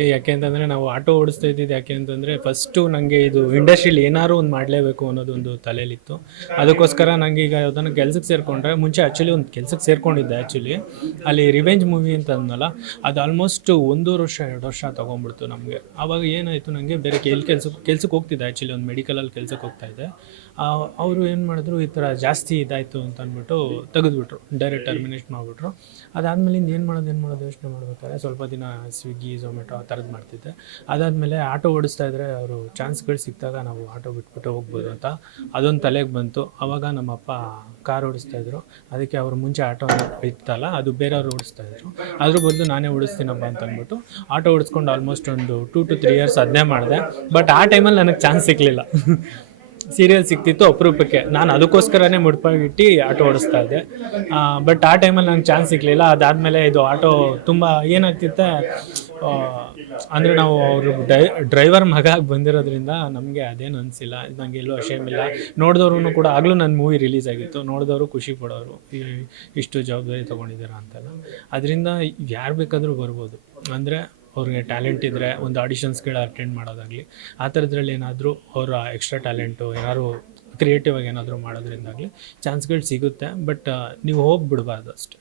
ಯಾಕೆ ಅಂತಂದರೆ ನಾವು ಆಟೋ ಓಡಿಸ್ತಾ ಇದ್ದಿದ್ದು ಯಾಕೆ ಅಂತಂದರೆ ಫಸ್ಟು ನನಗೆ ಇದು ಇಂಡಸ್ಟ್ರಿಯಲ್ಲಿ ಏನಾದ್ರು ಒಂದು ಮಾಡಲೇಬೇಕು ಅನ್ನೋದೊಂದು ತಲೆಯಲ್ಲಿತ್ತು. ಅದಕ್ಕೋಸ್ಕರ ನನಗೆ ಈಗ ಯಾವುದನ್ನು ಕೆಲ್ಸಕ್ಕೆ ಸೇರಿಕೊಂಡ್ರೆ ಮುಂಚೆ ಆ್ಯಕ್ಚುಲಿ ಒಂದು ಕೆಲ್ಸಕ್ಕೆ ಸೇರಿಕೊಂಡಿದ್ದೆ ಆ್ಯಕ್ಚುಲಿ. ಅಲ್ಲಿ ರಿವೆಂಜ್ ಮೂವಿ ಅಂತ ಅಂದನಲ್ಲ, ಅದು ಆಲ್ಮೋಸ್ಟ್ 1.5 ವರ್ಷ 2 ವರ್ಷ ತೊಗೊಂಡ್ಬಿಡ್ತು ನಮಗೆ. ಆವಾಗ ಏನಾಯಿತು, ನನಗೆ ಬೇರೆ ಕೆಲ್ಸಕ್ಕೆ ಹೋಗ್ತಿದ್ದೆ ಆ್ಯಕ್ಚುಲಿ, ಒಂದು ಮೆಡಿಕಲಲ್ಲಿ ಕೆಲ್ಸಕ್ಕೆ ಹೋಗ್ತಾಯಿದ್ದೆ. ಅವರು ಏನು ಮಾಡಿದ್ರು, ಈ ಥರ ಜಾಸ್ತಿ ಇದಾಯಿತು ಅಂತ ಅಂದ್ಬಿಟ್ಟು ತೆಗೆದುಬಿಟ್ರು, ಡೈರೆಕ್ಟ್ ಟರ್ಮಿನೇಟ್ ಮಾಡಿಬಿಟ್ರು. ಅದಾದಮೇಲಿಂದ ಏನು ಮಾಡೋದು ಯೋಚನೆ ಮಾಡ್ಬೇಕಾದ್ರೆ ಸ್ವಲ್ಪ ದಿನ ಸ್ವಿಗ್ಗಿ ಝೊಮ್ಯಾಟೊ ಆ ಥರದ್ದು ಮಾಡ್ತಿದ್ದೆ. ಅದಾದಮೇಲೆ ಆಟೋ ಓಡಿಸ್ತಾ ಇದ್ದರೆ ಅವರು ಚಾನ್ಸ್ಗಳು ಸಿಕ್ಕಿದಾಗ ನಾವು ಆಟೋ ಬಿಟ್ಬಿಟ್ಟು ಹೋಗ್ಬೋದು ಅಂತ ಅದೊಂದು ತಲೆಗೆ ಬಂತು. ಆವಾಗ ನಮ್ಮಪ್ಪ ಕಾರ್ ಓಡಿಸ್ತಾಯಿದ್ರು, ಅದಕ್ಕೆ ಅವರು ಮುಂಚೆ ಆಟೋ ಇತ್ತಲ್ಲ ಅದು ಬೇರೆಯವರು ಓಡಿಸ್ತಾಯಿದ್ರು, ಅದ್ರ ಬದಲು ನಾನೇ ಓಡಿಸ್ತೀನಪ್ಪ ಅಂತ ಅಂದ್ಬಿಟ್ಟು ಆಟೋ ಓಡಿಸ್ಕೊಂಡು ಆಲ್ಮೋಸ್ಟ್ ಒಂದು 2 to 3 years ಅದನ್ನೇ ಮಾಡಿದೆ. ಬಟ್ ಆ ಟೈಮಲ್ಲಿ ನನಗೆ ಚಾನ್ಸ್ ಸಿಗಲಿಲ್ಲ. ಸೀರಿಯಲ್ ಸಿಕ್ತಿತ್ತು ಅಪರೂಪಕ್ಕೆ, ನಾನು ಅದಕ್ಕೋಸ್ಕರನೇ ಮುಡ್ಪಾಗಿಟ್ಟು ಆಟೋ ಓಡಿಸ್ತಾ ಇದ್ದೆ. ಬಟ್ ಆ ಟೈಮಲ್ಲಿ ನಂಗೆ ಚಾನ್ಸ್ ಸಿಗಲಿಲ್ಲ. ಅದಾದಮೇಲೆ ಇದು ಆಟೋ ತುಂಬ ಏನಾಗ್ತಿತ್ತೆ ಅಂದರೆ ನಾವು ಅವರು ಡ್ರೈವರ್ ಮಗ ಆಗಿ ಬಂದಿರೋದ್ರಿಂದ ನಮಗೆ ಅದೇನು ಅನಿಸಿಲ್ಲ, ನನಗೆ ಎಲ್ಲೂ ಅಶೇಮಿಲ್ಲ. ನೋಡಿದವ್ರು ಕೂಡ ಆಗಲೂ ನನ್ನ ಮೂವಿ ರಿಲೀಸ್ ಆಗಿತ್ತು, ನೋಡಿದವರು ಖುಷಿ ಪಡೋರು, ಇಷ್ಟು ಜವಾಬ್ದಾರಿ ತೊಗೊಂಡಿದ್ದೀರಾ ಅಂತೆಲ್ಲ. ಅದರಿಂದ ಯಾರು ಬೇಕಾದರೂ ಬರ್ಬೋದು, ಅಂದರೆ ಅವ್ರಿಗೆ ಟ್ಯಾಲೆಂಟ್ ಇದ್ದರೆ ಒಂದು ಆಡಿಷನ್ಸ್ಗಳು ಅಟೆಂಡ್ ಮಾಡೋದಾಗಲಿ ಆ ಥರದ್ರಲ್ಲಿ ಏನಾದರೂ ಅವರ ಎಕ್ಸ್ಟ್ರಾ ಟ್ಯಾಲೆಂಟು ಏನಾದ್ರು ಕ್ರಿಯೇಟಿವ್ ಆಗಿ ಏನಾದರೂ ಮಾಡೋದ್ರಿಂದಾಗಲಿ ಚಾನ್ಸ್ಗಳು ಸಿಗುತ್ತೆ. ಬಟ್ ನೀವು ಹೋಗಿ ಬಿಡಬಾರ್ದು ಅಷ್ಟೇ.